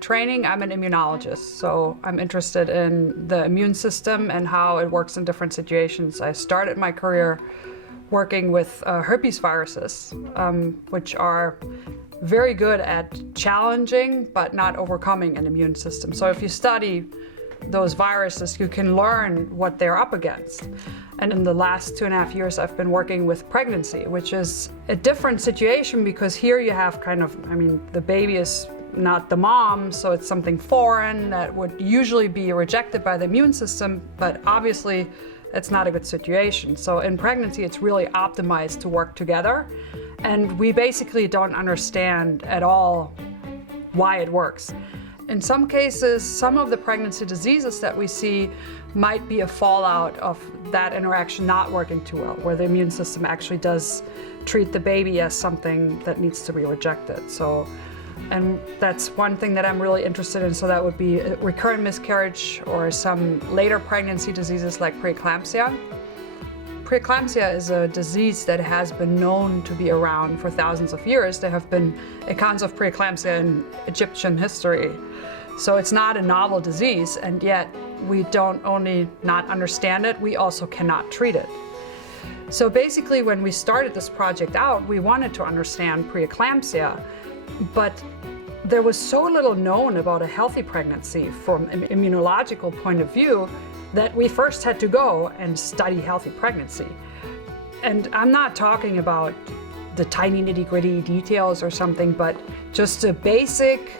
training, I'm an immunologist, so I'm interested in the immune system and how it works in different situations. I started my career working with herpes viruses, which are very good at challenging but not overcoming an immune system. So if you study those viruses, you can learn what they're up against. And in the last 2.5 years, I've been working with pregnancy, which is a different situation because here you have the baby is not the mom, so it's something foreign that would usually be rejected by the immune system, but obviously it's not a good situation. So in pregnancy, it's really optimized to work together. And we basically don't understand at all why it works. In some cases, some of the pregnancy diseases that we see might be a fallout of that interaction not working too well, where the immune system actually does treat the baby as something that needs to be rejected. And that's one thing that I'm really interested in. So that would be recurrent miscarriage or some later pregnancy diseases like preeclampsia. Preeclampsia is a disease that has been known to be around for thousands of years. There have been accounts of preeclampsia in Egyptian history. So it's not a novel disease, and yet we don't only not understand it, we also cannot treat it. So basically, when we started this project out, we wanted to understand preeclampsia, but there was so little known about a healthy pregnancy from an immunological point of view that we first had to go and study healthy pregnancy. And I'm not talking about the tiny nitty-gritty details or something, but just a basic,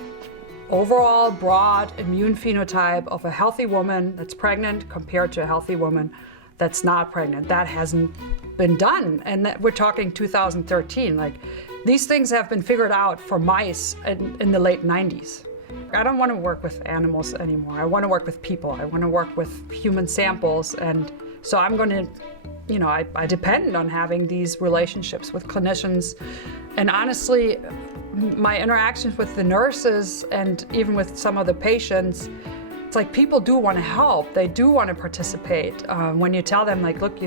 overall broad immune phenotype of a healthy woman that's pregnant compared to a healthy woman that's not pregnant. That hasn't been done, and we're talking 2013. Like, these things have been figured out for mice in the late 90s. I don't want to work with animals anymore. I want to work with people. I want to work with human samples, and so I'm going to, I depend on having these relationships with clinicians. And honestly, my interactions with the nurses and even with some of the patients, it's like people do want to help. They do want to participate. When you tell them, like, look,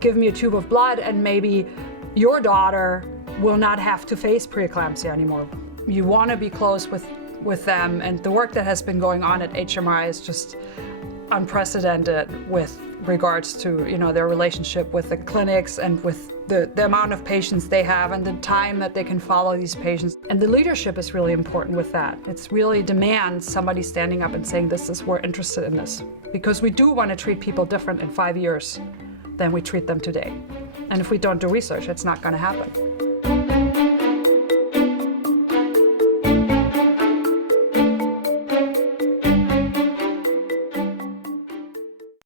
give me a tube of blood and maybe your daughter will not have to face preeclampsia anymore. You want to be close with them, and the work that has been going on at HMRI is just unprecedented with regards to their relationship with the clinics and with the amount of patients they have and the time that they can follow these patients. And the leadership is really important with that. It's really demands somebody standing up and saying, we're interested in this, because we do want to treat people different in 5 years than we treat them today. And if we don't do research, it's not going to happen.